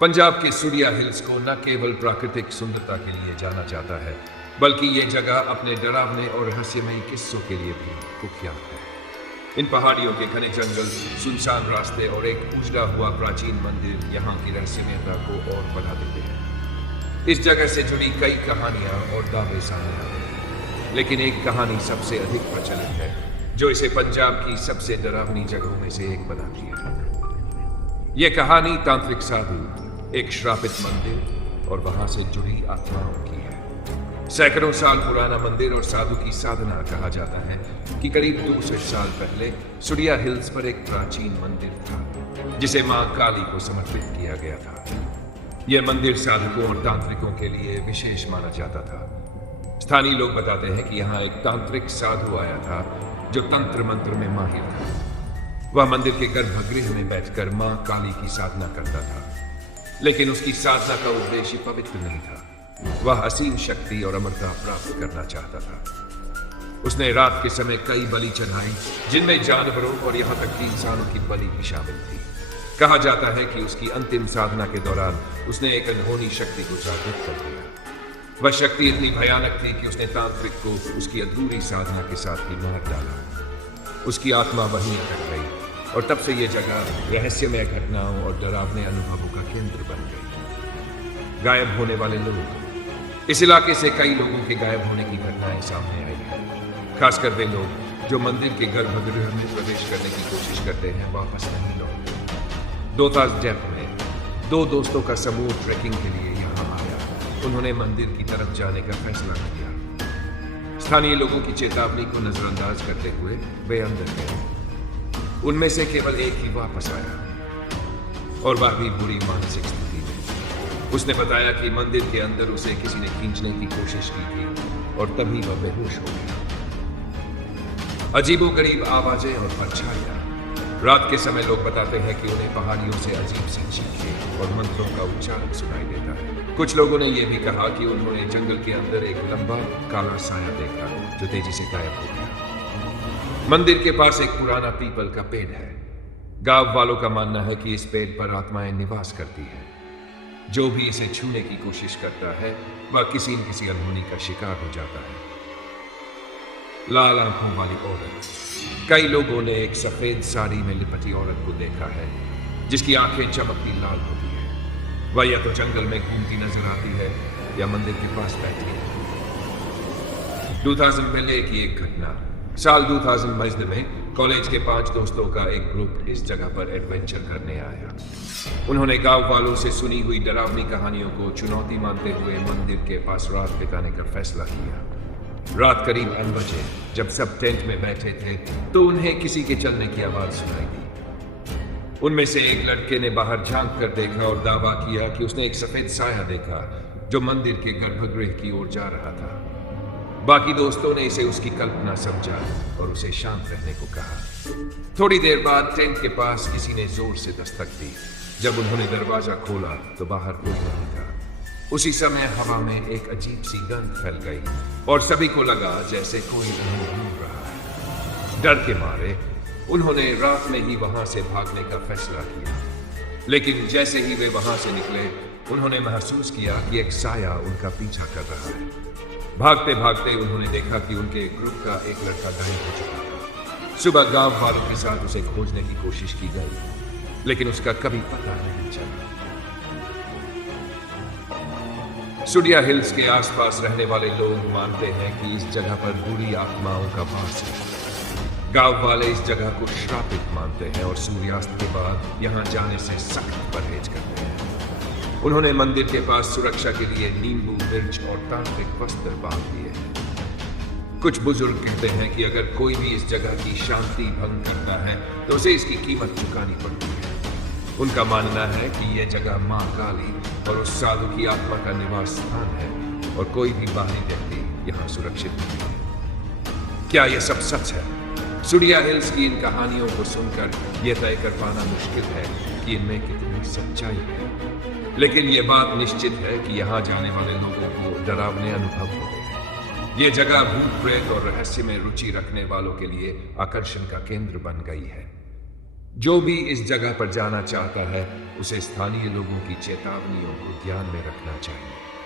पंजाब के सूर्या हिल्स को न केवल प्राकृतिक सुंदरता के लिए जाना जाता है, बल्कि ये जगह अपने डरावने और रहस्यमयी किस्सों के लिए भी कुख्यात है। इन पहाड़ियों के घने जंगल, सुनसान रास्ते और एक उजड़ा हुआ प्राचीन मंदिर यहाँ की रहस्यमयता को और बढ़ा देते हैं। इस जगह से जुड़ी कई कहानियां और दावे सामने आते हैं, लेकिन एक कहानी सबसे अधिक प्रचलित है जो इसे पंजाब की सबसे डरावनी जगहों में से एक बनाती है। यह कहानी तांत्रिक साधु, एक श्रापित मंदिर और वहां से जुड़ी आत्माओं की है। सैकड़ों साल पुराना मंदिर और साधु की साधना कहा जाता है कि करीब 200 साल पहले सूर्या हिल्स पर एक प्राचीन मंदिर था जिसे मां काली को समर्पित किया गया था। यह मंदिर साधकों और तांत्रिकों के लिए विशेष माना जाता था। स्थानीय लोग बताते हैं कि यहाँ एक तांत्रिक साधु आया था जो तंत्र मंत्र में माहिर था। वह मंदिर के गर्भगृह में बैठकर मां काली की साधना करता था, लेकिन उसकी साधना का उद्देश्य पवित्र नहीं था। वह असीम शक्ति और अमरता प्राप्त करना चाहता था। उसने रात के समय कई बलि चढ़ाई, जिनमें जानवरों और यहाँ तक कि इंसानों की बलि भी शामिल थी। कहा जाता है कि उसकी अंतिम साधना के दौरान उसने एक अनहोनी शक्ति को जागृत कर दिया। वह शक्ति इतनी भयानक थी कि उसने तांत्रिक को उसकी अधूरी साधना के साथ ही मार डाला। उसकी आत्मा वहीं अटक गई और तब से यह जगह रहस्यमय घटनाओं और डरावने अनुभवों का केंद्र बन गई। गायब होने वाले लोग। इस इलाके से कई लोगों के गायब होने की घटनाएं सामने आई हैं। खासकर वे लोग जो मंदिर के गर्भगृह में प्रवेश करने की कोशिश करते हैं, वापस नहीं लौटते। 2010 में 2 दोस्तों का समूह ट्रैकिंग के लिए यहाँ आया। उन्होंने मंदिर की तरफ जाने का फैसला किया। स्थानीय लोगों की चेतावनी को नजरअंदाज करते हुए वे अंदर गए। उनमें से केवल एक ही वापस आया, और वह भी बुरी मानसिक स्थिति में। उसने बताया कि मंदिर के अंदर उसे किसी ने खींचने की कोशिश की थी और तभी वह बेहोश हो गया। अजीबोगरीब आवाजें और परछाइयां। रात के समय लोग बताते हैं कि उन्हें पहाड़ियों से अजीब सी चीखें और मंत्रों का उच्चारण सुनाई देता है। कुछ लोगों ने यह भी कहा कि उन्होंने जंगल के अंदर एक लंबा काला साया देखा जो तेजी से गायब हो गया। मंदिर के पास एक पुराना पीपल का पेड़ है। गांव वालों का मानना है कि इस पेड़ पर आत्माएं निवास करती हैं। जो भी इसे छूने की कोशिश करता है वह किसी न किसी अनहोनी का शिकार हो जाता है। लाल आंखों वाली औरत। कई लोगों ने एक सफेद साड़ी में लिपटी औरत को देखा है जिसकी आंखें चमकती लाल होती है। वह या तो जंगल में घूमती नजर आती है या मंदिर के पास बैठी है। 2000 की एक घटना। साल 2000 में कॉलेज के 5 दोस्तों का एक ग्रुप इस जगह पर एडवेंचर करने आया। उन्होंने गांव वालों से सुनी हुई डरावनी कहानियों को चुनौती मानते हुए मंदिर के पास रात बिताने का फैसला किया। रात करीब 9 बजे जब सब टेंट में बैठे थे तो उन्हें किसी के चलने की आवाज सुनाई दी। उनमें से एक लड़के ने बाहर झांक कर देखा और दावा किया कि उसने एक सफेद साया देखा जो मंदिर के गर्भगृह की ओर जा रहा था। बाकी दोस्तों ने इसे उसकी कल्पना समझा और उसे शांत रहने को कहा। थोड़ी देर बाद टेंट के पास किसी ने जोर से दस्तक दी। जब उन्होंने दरवाजा खोला तो बाहर कोई नहीं था। उसी समय हवा में एक अजीब सी गंध फैल गई और सभी को लगा जैसे कोई उन्हें ढूंढ रहा है। डर के मारे उन्होंने रात में ही वहां से भागने का फैसला किया, लेकिन जैसे ही वे वहां से निकले उन्होंने महसूस किया कि एक साया उनका पीछा कर रहा है। भागते भागते उन्होंने देखा कि उनके ग्रुप का एक लड़का गायब हो चुका था। सुबह गांव वालों के साथ उसे खोजने की कोशिश की गई, लेकिन उसका कभी पता नहीं चला। सूर्या हिल्स के आसपास रहने वाले लोग मानते हैं कि इस जगह पर बुरी आत्माओं का वास है। गांव वाले इस जगह को श्रापित मानते हैं और सूर्यास्त के बाद यहां जाने से सख्त परहेज करते हैं। उन्होंने मंदिर के पास सुरक्षा के लिए नींबू, मिर्च और तांत्रिक वस्त्र बांध दिए हैं। कुछ बुजुर्ग कहते हैं कि अगर कोई भी इस जगह की शांति भंग करता है तो उसे इसकी कीमत चुकानी पड़ती है। उनका मानना है कि यह जगह मां काली और उस साधु की आत्मा का निवास स्थान है और कोई भी बाहरी व्यक्ति यहाँ सुरक्षित नहीं है। क्या यह सब सच है? सूर्या हिल्स की इन कहानियों को सुनकर यह तय कर पाना मुश्किल है कि इनमें कितनी सच्चाई है, लेकिन यह बात निश्चित है कि यहाँ जाने वाले लोगों को डरावने अनुभव होते हैं। यह जगह भूत प्रेत और रहस्य में रुचि रखने वालों के लिए आकर्षण का केंद्र बन गई है। जो भी इस जगह पर जाना चाहता है उसे स्थानीय लोगों की चेतावनियों को ध्यान में रखना चाहिए।